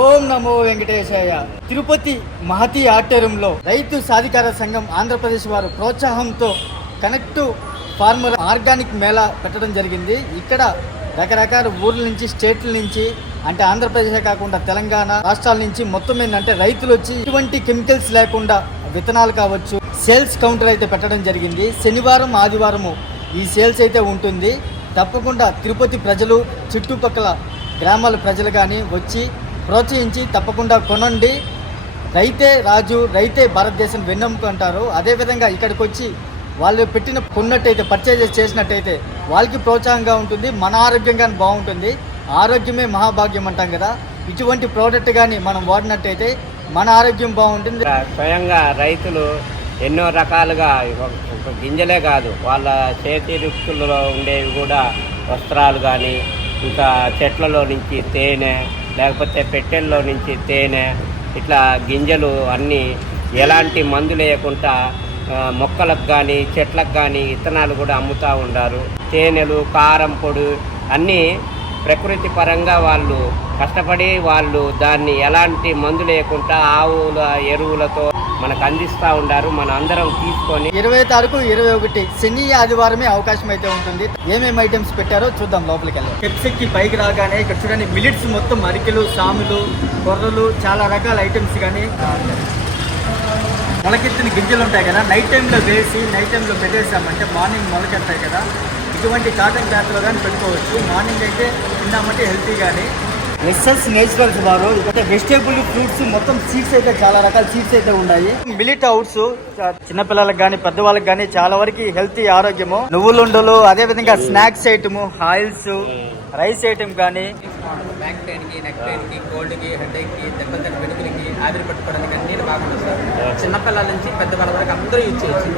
ఓం నమో వెంకటేశాయ. తిరుపతి మహతి ఆడిటోరియంలో రైతు సాధికార సంఘం ఆంధ్రప్రదేశ్ వారు ప్రోత్సాహంతో కనెక్ట్ ఫార్మర్ ఆర్గానిక్ మేళా పెట్టడం జరిగింది. ఇక్కడ రకరకాల ఊర్ల నుంచి స్టేట్ల నుంచి అంటే ఆంధ్రప్రదేశ్ కాకుండా తెలంగాణ రాష్ట్రాల నుంచి మొత్తం ఏంటంటే రైతులు వచ్చి ఎటువంటి కెమికల్స్ లేకుండా విత్తనాలు కావచ్చు సేల్స్ కౌంటర్ అయితే పెట్టడం జరిగింది. శనివారం ఆదివారము ఈ సేల్స్ అయితే ఉంటుంది. తప్పకుండా తిరుపతి ప్రజలు చుట్టుపక్కల గ్రామాల ప్రజలు కానీ వచ్చి ప్రోత్సహించి తప్పకుండా కొనండి. రైతే రాజు రైతే భారతదేశం వెన్నెముక అంటారు. అదేవిధంగా ఇక్కడికి వచ్చి వాళ్ళు పెట్టిన కొన్నట్టయితే పర్చేజెస్ చేసినట్టయితే వాళ్ళకి ప్రోత్సాహంగా ఉంటుంది మన ఆరోగ్యం కానీ బాగుంటుంది. ఆరోగ్యమే మహాభాగ్యం అంటాం కదా. ఇటువంటి ప్రోడక్ట్ కానీ మనం వాడినట్టయితే మన ఆరోగ్యం బాగుంటుంది. స్వయంగా రైతులు ఎన్నో రకాలుగా ఒక- గింజలే కాదు వాళ్ళ చేతి వృత్తుల్లో ఉండేవి కూడా వస్త్రాలు కానీ ఇంకా చెట్లలో నుంచి తేనె లేకపోతే పెట్టెల్లో నుంచి తేనె ఇట్లా గింజలు అన్నీ ఎలాంటి మందు లేకుండా మొక్కలకు కానీ చెట్లకు కానీ విత్తనాలు కూడా అమ్ముతూ ఉండారు. తేనెలు కారం పొడి అన్నీ ప్రకృతి పరంగా వాళ్ళు కష్టపడి వాళ్ళు దాన్ని ఎలాంటి మందు లేకుండా ఆవుల ఎరువులతో మనకు అందిస్తూ ఉండారు. మన అందరం తీసుకొని ఇరవై తారీఖు ఇరవై ఒకటి శని ఆదివారమే అవకాశం అయితే ఉంటుంది. ఏమేమి ఐటమ్స్ పెట్టారో చూద్దాం లోపలికి వెళ్ళి స్టెప్స్ ఎక్కి పైకి రాగానే ఇక్కడ చూడండి మిలిట్స్ మొత్తం అరికెలు సాములు కొర్రలు చాలా రకాల ఐటమ్స్ కానీ మొలకెత్తిన గింజలు ఉంటాయి కదా నైట్ టైంలో వేసి నైట్ టైంలో పెట్టేసామంటే మార్నింగ్ మొలకెత్తాయి కదా. ఇటువంటి కాటన్ క్లాత్లో కానీ పెట్టుకోవచ్చు. మార్నింగ్ అయితే తిన్నామంటే హెల్తీ కానీ ఎస్ఎస్ నేచురల్స్ వారు ఇక్కడ వెజిటేబుల్ ఫ్రూట్స్ మొత్తం సీడ్స్ అయితే చాలా రకాల సీడ్స్ అయితే ఉన్నాయి. మిలిట్ అవుట్స్ చిన్నపిల్లలకు కానీ పెద్దవాళ్ళకి కానీ చాలా వరకు హెల్తీ ఆరోగ్యము. నువ్వులుండలు అదే విధంగా snacks item oils rice item కానీ బ్యాక్ పెయిన్కి నెక్ పెయిన్కి కోల్డ్కి హెడ్ఏక్కి దెబ్బలు తగ్గ వెనుకలకి ఆవిరి పట్టుకోవడానికి అన్ని బాగుంటుంది సార్. చిన్నపిల్లల నుంచి పెద్దవాళ్ళ వరకు అందరూ యూజ్ చేయొచ్చు.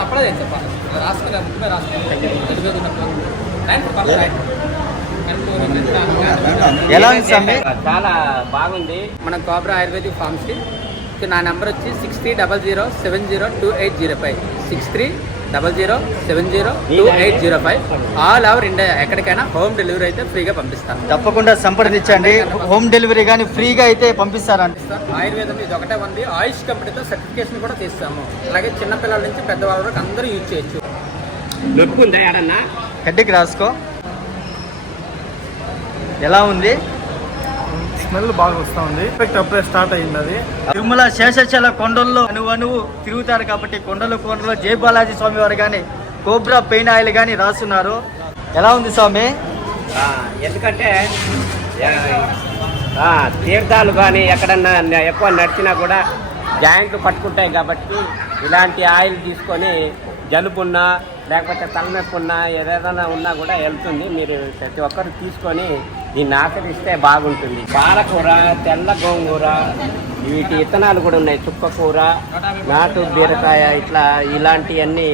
అప్పుడే చెప్పాలి. రాసుకుని రైట్ ఎలా ఉంది స్వామి? చాలా బాగుంది. మన కోబ్రా ఆయుర్వేదిక్ ఫార్మ్స్కి ఇక నా నెంబర్ వచ్చి six three double zero seven zero two eight zero five six three double zero seven zero two eight zero five. All over India ఎక్కడికైనా హోమ్ డెలివరీ అయితే ఫ్రీగా పంపిస్తాను. తప్పకుండా సంప్రదించండి. హోమ్ డెలివరీ కానీ ఫ్రీగా అయితే పంపిస్తారంట సార్ ఆయుర్వేదం ఇది ఒకటే ఉంది. ఆయుష్ కంపెనీతో సర్టిఫికేషన్ కూడా తీస్తాము. అలాగే చిన్నపిల్లల నుంచి పెద్దవాళ్ళ వరకు అందరూ యూజ్ చేయొచ్చు. నొప్పి ఉందా హెడ్కి రాసుకో. ఎలా ఉంది? స్మెల్ బాగా వస్తూ ఉంది. ఎఫెక్ట్ అప్పుడే స్టార్ట్ అయింది అది. తిరుమల శేషాచల కొండల్లో అణువు తిరుగుతారు కాబట్టి కొండలు కొండలో జై బాలాజీ స్వామి వారు కానీ కోబ్రా పెయిన్ ఆయిల్ కానీ రాస్తున్నారు. ఎలా ఉంది స్వామి? ఆ, ఎందుకంటే ఆ, తీర్థాలు కానీ ఎక్కడన్నా ఎక్కువ నడిచినా కూడా జాయింట్లు పట్టుకుంటాయి కాబట్టి ఇలాంటి ఆయిల్ తీసుకొని జలుబున్నా లేకపోతే తలనొప్పి ఉన్నా ఏదైనా ఉన్నా కూడా వెళ్తుంది. మీరు ప్రతి ఒక్కరు తీసుకొని దీన్ని ఆచరిస్తే బాగుంటుంది. పాలకూర తెల్ల గోంగూర వీటి విత్తనాలు కూడా ఉన్నాయి. చుక్కకూర నాటు బీరకాయ ఇట్లా ఇలాంటివన్నీ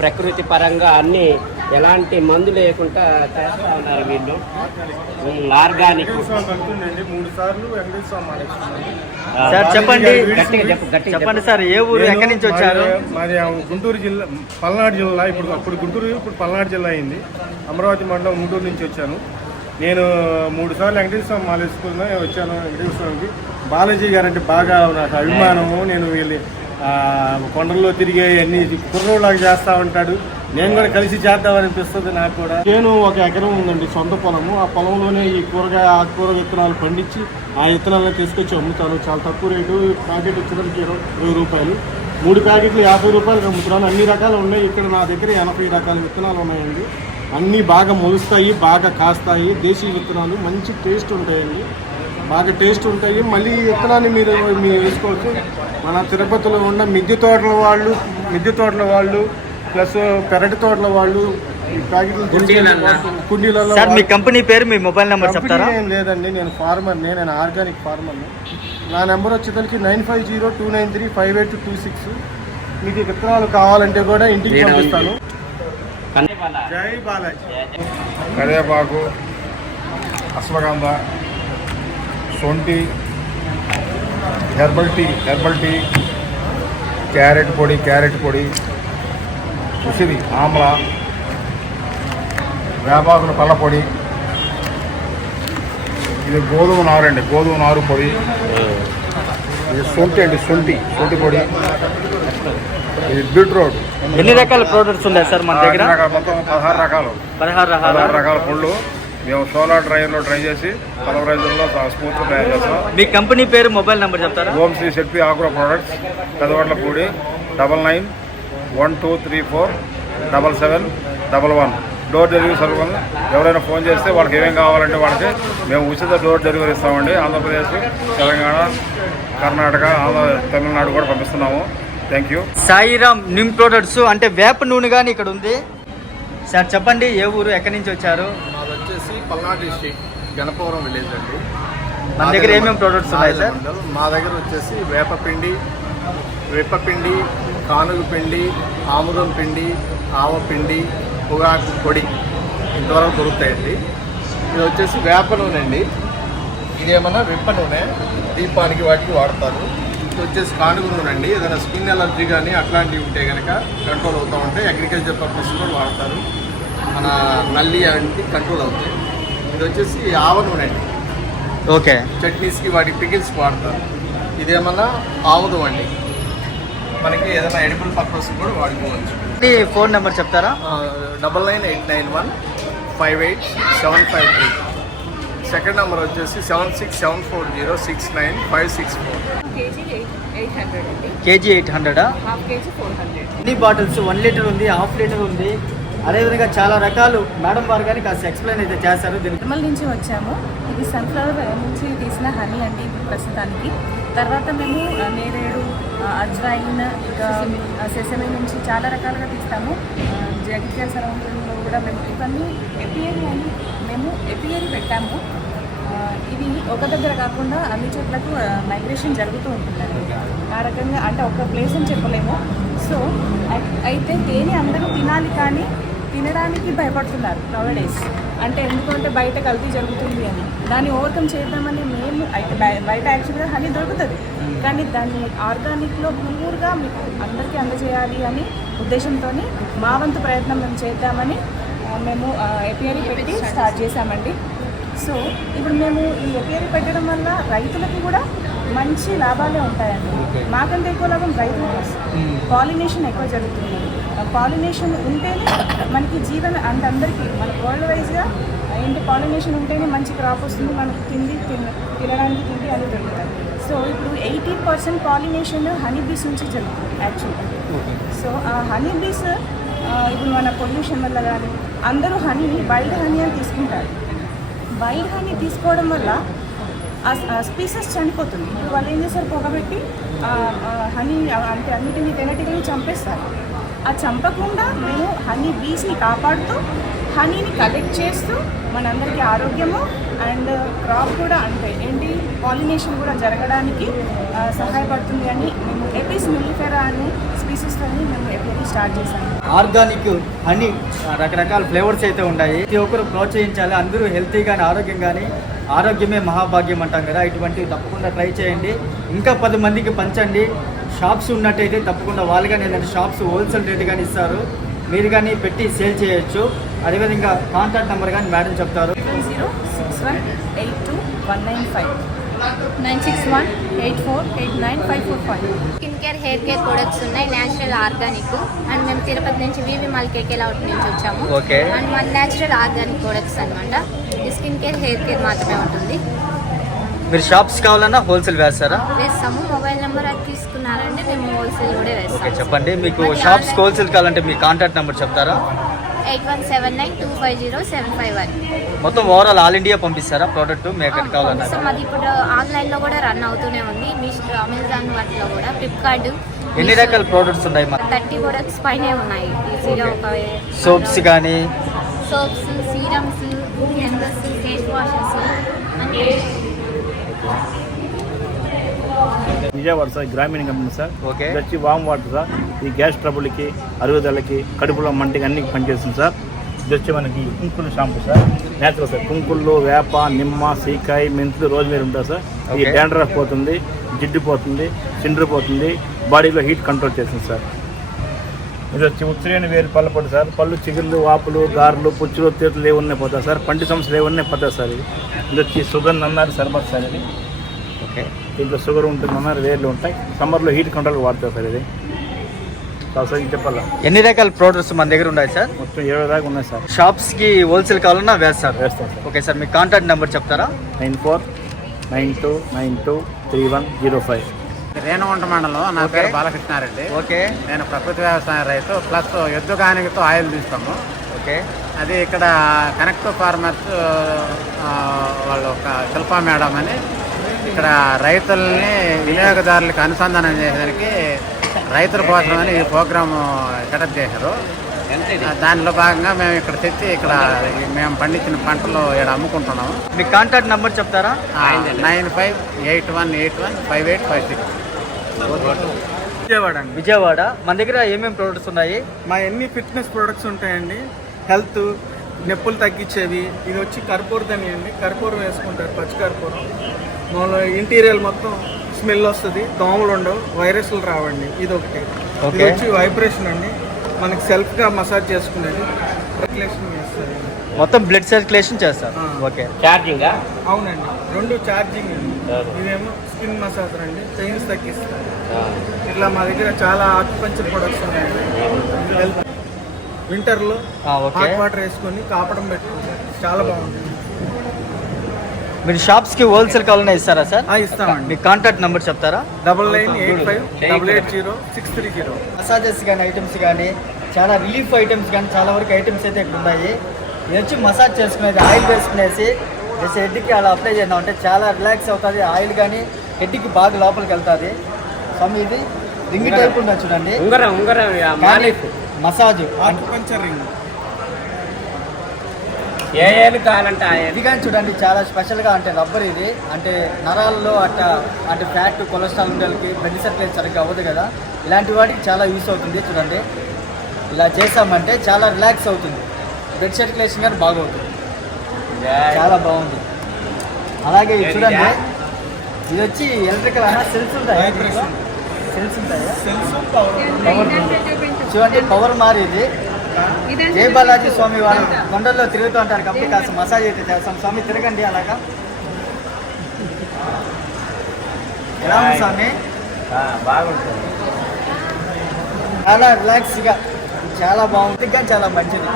ప్రకృతి పరంగా అన్నీ ఎలాంటి మందు లేకుండా చేస్తా ఉన్నారు వీళ్ళు. ఆర్గానిక్. సార్ చెప్పండి. గట్టిగా చెప్పు గట్టిగా చెప్పండి సార్ ఏ ఊరు ఎక్కడి నుంచి వచ్చారు? ఆ గుంటూరు జిల్లా పల్నాడు జిల్లా. ఇప్పుడు అప్పుడు గుంటూరు ఇప్పుడు పల్నాడు జిల్లా అయింది. అమరావతి మండలం గుంటూరు నుంచి వచ్చాను. నేను మూడు సార్లు వెంకటేశ్వర స్వామి మాల వేసుకున్నా వచ్చాను వెంకటేశ్వర స్వామికి. బాలాజీ గారు అంటే బాగా నాకు అభిమానము. నేను వీళ్ళు కొండల్లో తిరిగే అన్ని కుర్రోళ్ళకి చేస్తా ఉంటాడు. నేను కూడా కలిసి చేద్దామనిపిస్తుంది నాకు కూడా. నేను ఒక ఎకరం ఉందండి సొంత పొలము. ఆ పొలంలోనే ఈ కూరగాయ ఆకుకూర విత్తనాలు పండించి ఆ విత్తనాలను తీసుకొచ్చి అమ్ముతాను. చాలా తక్కువ రేటు. ప్యాకెట్ వచ్చేదానికి ఇరవై ఇరవై రూపాయలు. మూడు ప్యాకెట్లు యాభై రూపాయలకు అమ్ముతున్నాను. అన్ని రకాలు ఉన్నాయి. ఇక్కడ నా దగ్గర ఎనభై రకాల విత్తనాలు ఉన్నాయండి. అన్నీ బాగా మొలుస్తాయి బాగా కాస్తాయి. దేశీ విత్తనాలు మంచి టేస్ట్ ఉంటాయండి. బాగా టేస్ట్ ఉంటాయి. మళ్ళీ ఈ విత్తనాన్ని మీరు మీరు వేసుకోవచ్చు. మన తిరుపతిలో ఉన్న మిద్దె తోటల వాళ్ళు మిద్దె తోటల వాళ్ళు ప్లస్ పెరటి తోటల వాళ్ళు కుండీలలో సార్ మీ కంపెనీ పేరు మీ మొబైల్ నెంబర్ చెప్తారా? ఏం లేదండి. నేను ఫార్మర్ నేను ఆర్గానిక్ ఫార్మర్ని నా నెంబర్ వచ్చేసరికి nine five zero two nine three five eight two six. మీకు ఈ విత్తనాలు కావాలంటే కూడా ఇంటికి పంపిస్తాను. కరివేపాకు అశ్వగంధ సొంటి herbal tea herbal tea carrot పొడి క్యారెట్ పొడి ఉసిరి ఆమ్ల వేపాకుల పళ్ళ పొడి ఇది గోధుమ నారు అండి గోధుమ నారు పొడి ఇది సొంటి అండి సొంటి సొంటి పొడి ఇది బీట్రూట్. ఎన్ని రకాల ప్రోడక్ట్స్ ఉన్నాయి సార్ మన దగ్గర? మొత్తం పదహారు రకాలు. పదహారు రకాల? రకాల పళ్ళు మేము సోలార్ డ్రైవర్లో ట్రై చేసి పదవరైజర్లో స్మూత్ తయారు చేస్తాం. మీ కంపెనీ పేరు మొబైల్ నెంబర్ చెప్తారా? Om Shri Shetty agro products Pedavadlapudi double nine one two three four double seven double one. Door delivery service ఎవరైనా ఫోన్ చేస్తే వాళ్ళకి ఏమేం కావాలంటే వాళ్ళకి మేము ఉచిత డోర్ డెలివరీ ఇస్తామండి. ఆంధ్రప్రదేశ్ తెలంగాణ కర్ణాటక ఆంధ్ర తమిళనాడు కూడా పంపిస్తున్నాము. థ్యాంక్ యూ సాయిరామ్ నిమ్ ప్రోడక్ట్స్ అంటే వేప నూనె కానీ ఇక్కడ ఉంది. సార్ చెప్పండి ఏ ఊరు ఎక్కడి నుంచి వచ్చారు? మాది వచ్చేసి పల్నాడు డిస్ట్రిక్ట్ గణపవరం విలేజ్ అండి. మన దగ్గర ఏమేమి ప్రోడక్ట్స్ ఉన్నాయి సార్. మా దగ్గర వచ్చేసి వేపపిండి వేపపిండి కానుగు పిండి ఆముదం పిండి ఆవపిండి పొగాకు పొడి ఇంతవరకు దొరుకుతాయండి. ఇది వచ్చేసి వేప నూనె అండి. ఇదేమన్నా విప్ప నూనె? దీపానికి వాటికి వాడతారు. వచ్చేసి నూనె అండి ఏదైనా స్కిన్ ఎలర్జీ కానీ అట్లాంటివి ఉంటే కనుక కంట్రోల్ అవుతూ ఉంటాయి అగ్రికల్చర్ పర్పస్ కూడా వాడతారు. మన నల్లి అంటే కంట్రోల్ అవుతాయి. ఇది వచ్చేసి ఆవ నూనె అండి. ఓకే. చట్నీస్కి వాటి పికిల్స్ వాడతారు. ఇదేమన్నా ఆముదం అండి. మనకి ఏదైనా ఎడిబుల్ పర్పస్ కూడా వాడుకోవచ్చు. మీ ఫోన్ నెంబర్ చెప్తారా? Double nine eight nine one five eight seven five three. Second number వచ్చేసి seven six seven four zero six nine five six four. KG eight eight hundred? అన్ని బాటిల్స్ వన్ లీటర్ ఉంది half litre ఉంది. అదేవిధంగా చాలా రకాలు. Madam వారు కానీ కాస్త ఎక్స్ప్లెయిన్ అయితే చేస్తారు దీనికి నిర్మల్ నుంచి వచ్చాము. ఇది సన్ఫ్లవర్ నుంచి తీసిన హనీ అండి ప్రస్తుతానికి. తర్వాత మేము నేరేడు ఆ, అజ్వైన్ ఇంకా సెసమి నుంచి చాలా రకాలుగా తీస్తాము. జగిత్యాల సరౌండింగ్లో కూడా మేము ఇవన్నీ ఎపిఐరి అని మేము ఎపిఐరి పెట్టాము. ఇది ఒక దగ్గర కాకుండా అన్ని చోట్లకు మైగ్రేషన్ జరుగుతూ ఉంటుందండి. ఆ రకంగా అంటే ఒక ప్లేస్ అని చెప్పలేము. సో అయితే తేనె అందరూ తినాలి కానీ తినడానికి భయపడుతున్నారు నవడేస్ అంటే ఎందుకంటే బయట కల్తీ జరుగుతుంది అని. దాన్ని ఓవర్కమ్ చేద్దామని మేము అయితే బయ- బయట యాక్చువల్గా హనీ దొరుకుతుంది. కానీ దాన్ని ఆర్గానిక్లో ప్యూర్గా మీకు అందరికీ అందజేయాలి అని ఉద్దేశంతో మా వంతు ప్రయత్నం మేము చేద్దామని మేము ఎపిఐరి పెట్టి స్టార్ట్ చేశామండి. సో ఇప్పుడు మేము ఈ ఎపిఐరి పెట్టడం వల్ల రైతులకు కూడా మంచి లాభాలే ఉంటాయండి. మాకంటే ఎక్కువ లాభం రైతులకు. వస్తుంది పాలినేషన్ ఎక్కువ జరుగుతుంది. పాలినేషన్ ఉంటేనే మనకి జీవన అంటే అందరికీ మన వరల్డ్ వైజ్గా ఏంటి పాలినేషన్ ఉంటేనే మంచి క్రాప్ వస్తుంది మనకు తిండి తిన తినడానికి తిండి అది దొరుకుతుంది సో ఇప్పుడు eighty percent pollination honey bees నుంచి జరుగుతుంది యాక్చువల్గా సో ఆ హనీ బీస్ ఇప్పుడు మన పొల్యూషన్ వల్ల కానీ అందరూ హనీ వైల్డ్ హనీ అని తీసుకుంటారు. వైల్డ్ హనీ తీసుకోవడం వల్ల ఆ స్పీసెస్ చనిపోతుంది. ఇప్పుడు వాళ్ళు ఏం చేస్తారు పొగబెట్టి హనీ అంటే అన్నిటినీ తెనటిని చంపేస్తారు. ఆ చంపకుండా మేము హనీ బీస్ని కాపాడుతూ హనీని కలెక్ట్ చేస్తూ మనందరికీ ఆరోగ్యము అండ్ క్రాప్ కూడా అంటే ఏంటి పాలినేషన్ కూడా జరగడానికి సహాయపడుతుంది అని మేము ఎపిస్ మిల్లిఫెరా అనే స్పీసెస్తో మేము ఎప్పుడు స్టార్ట్ చేశాము. ఆర్గానిక్ హనీ రకరకాల ఫ్లేవర్స్ అయితే ఉన్నాయి ప్రతి ఒక్కరు ప్రోత్సహించాలి. అందరూ హెల్తీ కానీ ఆరోగ్యం కానీ ఆరోగ్యమే మహాభాగ్యం అంటాం కదా. ఇటువంటివి తప్పకుండా ట్రై చేయండి. ఇంకా పది మందికి పంచండి. షాప్స్ ఉన్నట్టయితే తప్పకుండా వాళ్ళు కానీ ఏదైనా షాప్స్ హోల్సేల్ రేట్ కానీ ఇస్తారు. మీరు కానీ పెట్టి సేల్ చేయొచ్చు. అదేవిధంగా కాంటాక్ట్ నెంబర్ కానీ మేడం చెప్తారు. Zero six one eight two one nine five nine six one eight four eight nine five four five. Skin care hair care products ఉన్నాయి. Natural organic. అండ్ మేము తిరుపతి నుంచి వివి మాల్ కేకేలా అవుట్ నుంచి వచ్చాము. And మన natural organic products అనమాట ఈ skin care hair care మాత్రమే ఉంటుంది. మీరు షాప్స్ కావాలన్నా హోల్సేల్ వేస్తారా? వేస్తాము. మొబైల్ నెంబర్ అది మేము హోల్సేల్ కూడా ఓకే చెప్పండి. మీకు షాప్స్ హోల్సేల్ కావాలంటే మీ కాంటాక్ట్ నెంబర్ చెప్తారా? Eight one seven nine two five zero seven five one. మొత్తం ఓవరాల్ ఆల్ ఇండియా పంపిస్తారా ప్రోడక్ట్ మీ ఎక్కడ కావాలన్నా సో మాది ఇప్పుడు ఆన్లైన్లో కూడా రన్ అవుతూనే ఉంది. మీషో అమెజాన్ వాటిలో కూడా ఫ్లిప్కార్ట్ ఎన్ని రకాల ప్రోడక్ట్స్ ఉన్నాయి మా థర్టీ ప్రొడక్ట్స్ పైనే ఉన్నాయి. ఈజీగా ఒక సోప్స్ కానీ soaps serums cleansers face washes అన్నీ. విజయవాడ సార్ గ్రామీణ కంపెనీ సార్. ఓకే. వచ్చి వామ్ వాటర్ సార్. ఈ గ్యాస్ ట్రబుల్కి అరుగుదలకి కడుపులో మంటకి అన్ని పనిచేస్తుంది సార్. ఇది వచ్చి మనకి కుంకులు షాంపూ సార్. Natural sir. కుంకుళ్ళు వేప నిమ్మ సీకాయ మెంతులు రోజు మీరు ఉంటుంది సార్. ఈ. డాండ్రఫ్ పోతుంది జిడ్డు పోతుంది చిండ్రు పోతుంది బాడీలో హీట్ కంట్రోల్ చేస్తుంది సార్. ఇది వచ్చి ఉత్తిరేణి వేరు పళ్ళ పొడి సార్. పళ్ళు చిగుళ్ళు వాపులు గారెలు పుచ్చులు తీతలు ఏమున్నాయి పోతాయి సార్. పంటి సమస్యలు ఏమున్నాయి పోతాయి సార్ ఇది ఇది వచ్చి షుగర్ అన్నారు సర్బత్ సార్ ఇది. ఓకే. దీంట్లో షుగర్ ఉంటుంది అన్నారు వేర్లు ఉంటాయి. సమ్మర్లో హీట్ కంట్రోల్ వాడతారు సార్ ఇది. సార్ ఇంక చెప్పాలా? ఎన్ని రకాల ప్రోడక్ట్స్ మన దగ్గర ఉన్నాయి సార్? మొత్తం ఇరవై దాకా ఉన్నాయి సార్. షాప్స్కి హోల్సేల్ కావాలన్నా వేస్తారు. వేస్తాం సార్. ఓకే సార్ మీ కాంటాక్ట్ నెంబర్ చెప్తారా? Nine four nine two nine two three one zero five. Renigunta మండలం నా. పేరు బాలకృష్ణారెడ్డి. ఓకే. నేను ప్రకృతి వ్యవసాయ రైతు ప్లస్ ఎద్దు గానితో ఆయిల్ తీస్తాము. ఓకే. అది ఇక్కడ కనెక్ట్ ఫార్మర్స్ ఆ, వాళ్ళు ఒక శిల్పా మేడం అని ఇక్కడ రైతుల్ని వినియోగదారులకు అనుసంధానం చేసేదానికి రైతుల కోసం అని ఈ ప్రోగ్రాము సెటప్ చేశారు. దానిలో భాగంగా మేము ఇక్కడ తెచ్చి ఇక్కడ మేము పండించిన పంటలు ఇక్కడ అమ్ముకుంటున్నాము. మీ కాంటాక్ట్ నెంబర్ చెప్తారా? Nine five eight one eight one five eight five six. Vijayawada అండి. విజయవాడ. మన దగ్గర ఏమేమి ప్రోడక్ట్స్ ఉన్నాయి? మా ఎన్ని ఫిట్నెస్ ప్రొడక్ట్స్ ఉంటాయండి? హెల్త్ నొప్పులు తగ్గించేవి ఇది వచ్చి కర్పూరదని అండి. కర్పూరం వేసుకుంటారు పచ్చి కర్పూరం. మామూలు ఇంటీరియర్ మొత్తం స్మెల్ వస్తుంది దోమలు ఉండవు వైరస్లు రావండి. ఇది ఒకటి ఇది. వచ్చి వైబ్రేషన్ అండి. మనకి సెల్ఫ్గా మసాజ్ చేసుకునేది మొత్తం బ్లడ్ సర్క్యులేషన్ చేస్తారు. ఓకే. ఛార్జింగా? అవునండి. రెండు ఛార్జింగ్ అండి. ఇవేమో స్కిన్ మసాజర్ అండి పెయిన్స్ తగ్గిస్తాయి. ఇట్లా మా దగ్గర చాలా ఆక్యుపంచర్ ప్రొడక్ట్స్ ఉన్నాయండి. వింటర్లో ఆ, ఓకే. హాట్ వాటర్ వేసుకొని కాపడం పెట్టుకుంటాం చాలా బాగుంటుంది. మీరు షాప్స్కి హోల్సేల్ కావాలన్నా ఇస్తారా సార్? ఆ, ఇస్తామండి. మీ కాంటాక్ట్ నెంబర్ చెప్తారా? Double nine eight five double eight zero six three zero. Massages కానీ ఐటమ్స్ కానీ చాలా రిలీఫ్ ఐటమ్స్ కానీ చాలా వరకు ఐటమ్స్ అయితే ఇక్కడ ఉన్నాయి. వచ్చి మసాజ్ చేసుకునేది ఆయిల్ వేసుకునేసి జస్ట్ హెడ్కి అలా అప్లై చేద్దాం అంటే చాలా రిలాక్స్ అవుతుంది. ఆయిల్ కానీ హెడ్కి బాగా లోపలికి వెళ్తుంది. స్వామి ఇది రింగ్ టైప్ ఉండదు చూడండి? మసాజ్. రింగ్. ఏ ఏళ్ళు కావాలంటే ఆ ఇది కానీ చూడండి చాలా స్పెషల్గా అంటే రబ్బర్ ఇది. అంటే నరాల్లో అట్ట అంటే ఫ్యాట్ కొలెస్ట్రాల్ ఉండేకి బ్లడ్ సర్క్యులేట్ సరిగ్గా అవ్వదు కదా. ఇలాంటి వాటికి చాలా యూస్ అవుతుంది చూడండి. ఇలా చేసామంటే చాలా రిలాక్స్ అవుతుంది. బ్లడ్ సర్క్యులేషన్ కానీ బాగవుతుంది. చాలా బాగుంది. అలాగే ఇది చూడండి. ఇది వచ్చి ఎలక్ట్రికల్ అన్న సెల్స్ ఉంటాయి? సెల్స్ ఉంటాయా? సెల్స్ పవర్ పవర్ చూడండి పవర్ మారేది. జై బాలాజీ స్వామి వారు. కొండల్లో తిరుగుతూ ఉంటారు కాబట్టి కాస్త మసాజ్ అయితే చేస్తాం. స్వామి తిరగండి అలాగా. ఎలా ఉంది స్వామి? ఆ, బాగుంటుంది. చాలా రిలాక్స్గా చాలా బాగుంది. కానీ చాలా మంచిది.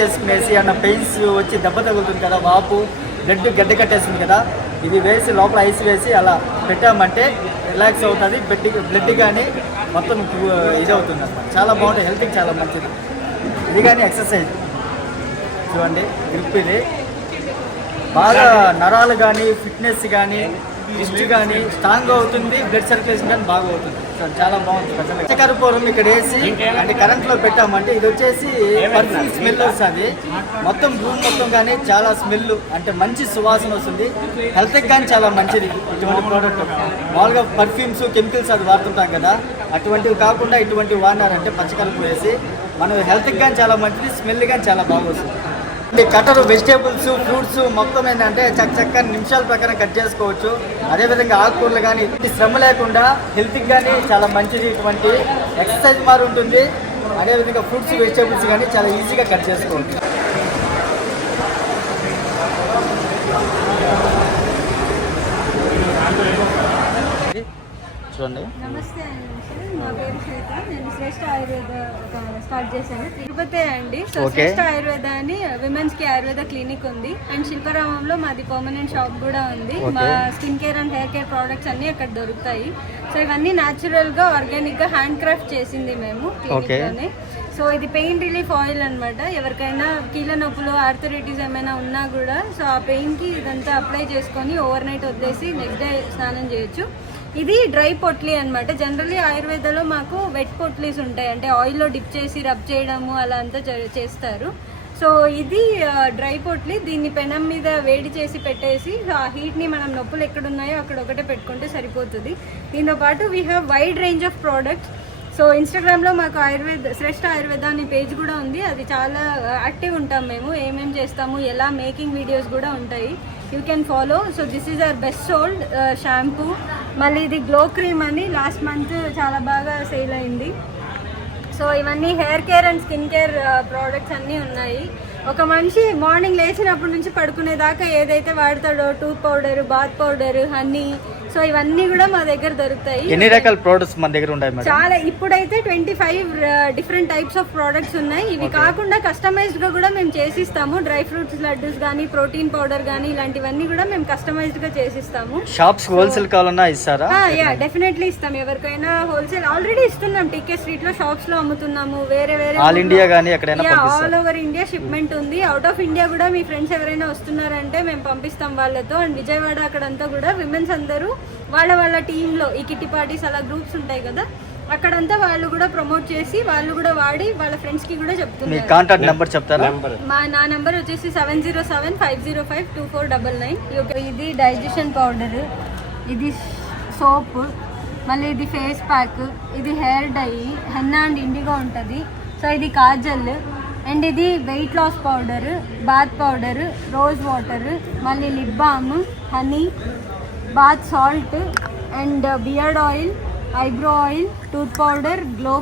చేసుకునేసి అన్న పెయిన్స్ వచ్చి దెబ్బ తగులుతుంది కదా వాపు బ్లడ్ గడ్డ కట్టేసింది కదా. ఇది వేసి లోపల ఐస్ వేసి అలా పెట్టామంటే రిలాక్స్ అవుతుంది బ్లడ్ బ్లడ్ కానీ మొత్తం ఇది అవుతుంది అనమాట చాలా బాగుంటుంది హెల్త్కి చాలా మంచిది. ఇది కానీ ఎక్సర్సైజ్. చూడండి గ్రిప్ ఇది. బాగా నరాలు కానీ ఫిట్నెస్ కానీ లిస్ట్ కానీ స్ట్రాంగ్ అవుతుంది బ్లడ్ సర్క్యులేషన్ కానీ బాగా అవుతుంది. చాలా బాగుంది. స్పెషల్ కర్పూరం ఇక్కడ వేసి అంటే కరెంట్లో పెట్టామంటే ఇది వచ్చేసి పర్ఫ్యూమ్ స్మెల్ వస్తుంది. మొత్తం రూమ్ మొత్తం కానీ చాలా స్మెల్ అంటే మంచి సువాసన వస్తుంది. హెల్త్ కానీ చాలా మంచిది ఇటువంటి ప్రోడక్ట్ మామూలుగా పర్ఫ్యూమ్స్ కెమికల్స్ అది వాడుతుంటాం కదా. అటువంటివి కాకుండా ఇటువంటివి వాడినారంటే పచ్చకలుపు వేసి మన హెల్త్కి కానీ చాలా మంచిది స్మెల్ కానీ చాలా బాగా వస్తుంది. కట్టరు వెజిటేబుల్స్ ఫ్రూట్స్ మొత్తం ఏంటంటే చక్క చక్క నిమిషాల ప్రకారం కట్ చేసుకోవచ్చు. అదేవిధంగా ఆకుకూరలు కానీ ఇటువంటి శ్రమ లేకుండా హెల్త్కి కానీ చాలా మంచిది ఇటువంటి ఎక్సర్సైజ్ మారి ఉంటుంది. అదేవిధంగా ఫ్రూట్స్ వెజిటేబుల్స్ కానీ చాలా ఈజీగా కట్ చేసుకోవచ్చు. చూడండి. నా పేరు శ్వేత. నేను శ్రేష్ఠ ఆయుర్వేద స్టార్ట్ చేశాను. తిరుపతి అండి. సో. శ్రేష్ఠ ఆయుర్వేద అని విమెన్స్కి ఆయుర్వేద క్లినిక్ ఉంది. అండ్ శిల్పారామంలో మాది పర్మనెంట్ షాప్ కూడా ఉంది. మా skin care and hair care products అన్ని అక్కడ దొరుకుతాయి. సో ఇవన్నీ న్యాచురల్గా ఆర్గానిక్గా హ్యాండ్ క్రాఫ్ట్ చేసింది మేము లోనే సో ఇది పెయిన్ రిలీఫ్ ఆయిల్ అన్నమాట. ఎవరికైనా కీళ్ళ నొప్పులు ఆర్థరైటిస్ ఏమైనా ఉన్నా కూడా సో ఆ పెయిన్కి ఇదంతా అప్లై చేసుకొని ఓవర్ నైట్ వదిలేసి నెక్స్ట్ డే స్నానం చేయొచ్చు. ఇది డ్రై పొట్లీ అన్నమాట. జనరల్లీ ఆయుర్వేదలో మాకు వెట్ పొట్లీస్ ఉంటాయి. అంటే ఆయిల్లో డిప్ చేసి రబ్ చేయడము అలా అంతా చే- చేస్తారు. సో ఇది డ్రై పొట్లీ. దీన్ని పెనం మీద వేడి చేసి పెట్టేసి ఆ హీట్ని మనం నొప్పులు ఎక్కడున్నాయో అక్కడ ఒకటే పెట్టుకుంటే సరిపోతుంది. దీంతో పాటు we have wide range of products so ఇన్స్టాగ్రామ్లో మాకు ఆయుర్వేద శ్రేష్ఠ ఆయుర్వేద అనే పేజ్ కూడా ఉంది. అది చాలా యాక్టివ్ ఉంటాం మేము. ఏమేం చేస్తాము ఎలా మేకింగ్ వీడియోస్ కూడా ఉంటాయి. You can follow so this is our best sold shampoo మళ్ళీ ఇది గ్లో క్రీమ్ అని లాస్ట్ మంత్ చాలా బాగా సేల్ అయింది. సో ఇవన్నీ hair care and skin care products అన్నీ ఉన్నాయి. ఒక మనిషి మార్నింగ్ లేచినప్పటి నుంచి పడుకునేదాకా ఏదైతే వాడతాడో tooth powder bath powder honey so ఇవన్నీ కూడా మా దగ్గర దొరుకుతాయి. ఎన్ని రకాల ప్రోడక్ట్స్ మన దగ్గర ఉంటాయి మేడం? చాలా ఇప్పుడైతే twenty five different types of products ఉన్నాయి. ఇవి కాకుండా కస్టమైజ్డ్గా కూడా మేము చేసిస్తాము. డ్రై ఫ్రూట్స్ లడ్డూస్ కానీ ప్రోటీన్ పౌడర్ కానీ ఇలాంటివన్నీ కూడా మేము కస్టమైజ్డ్గా చేసిస్తాము. షాప్స్ హోల్సేల్ కావాలన్నా ఇస్తారా? యా డెఫినెట్లీ ఇస్తాం. ఎవరికైనా హోల్సేల్ ఆల్రెడీ ఇస్తున్నాం. టీకే స్ట్రీట్లో షాప్స్లో అమ్ముతున్నాము. వేరే వేరే ఆల్ ఇండియా కానీ ఎక్కడైనా ఆల్ ఓవర్ ఇండియా షిప్మెంట్ ఉంది అవుట్ ఆఫ్ ఇండియా కూడా మీ ఫ్రెండ్స్ ఎవరైనా వస్తున్నారంటే మేము పంపిస్తాం వాళ్ళతో. అండ్ విజయవాడ అక్కడంతా కూడా విమెన్స్ అందరూ వాళ్ళ వాళ్ళ టీంలో ఈ కిట్టి పార్టీస్ అలా గ్రూప్స్ ఉంటాయి కదా అక్కడంతా వాళ్ళు కూడా ప్రమోట్ చేసి వాళ్ళు కూడా వాడి వాళ్ళ ఫ్రెండ్స్కి కూడా మీ చెప్తున్నారు కాంటాక్ట్ నెంబర్ చెప్తారా? నెంబర్ మా నా నంబర్ వచ్చేసి seven zero seven five zero five two four double nine ఇది డైజెషన్ పౌడర్ ఇది సోప్ మళ్ళీ ఇది ఫేస్ ప్యాక్ ఇది hair dye henna and indigo ఉంటుంది. సో ఇది కాజల్. అండ్ ఇది weight loss powder bath powder rose water మళ్ళీ lip balm honey bath salt and beard oil eyebrow oil tooth powder glow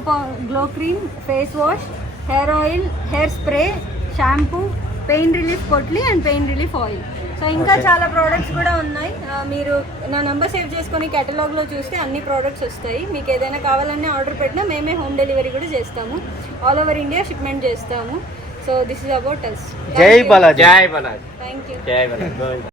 glow cream face wash hair oil hair spray shampoo pain relief కొట్లీ and pain relief oil so ఇంకా చాలా products కూడా ఉన్నాయి. ఆ, మీరు నా number save చేసుకొని కేటలాగ్లో చూస్తే అన్ని ప్రోడక్ట్స్ వస్తాయి. మీకు ఏదైనా కావాలన్నా ఆర్డర్ పెట్టినా మేమే హోమ్ డెలివరీ కూడా చేస్తాము. ఆల్ ఓవర్ ఇండియా షిప్మెంట్ చేస్తాము. So this is about us Jai Balaji. Jai బలాజ్. Thank you జై బలాజ్.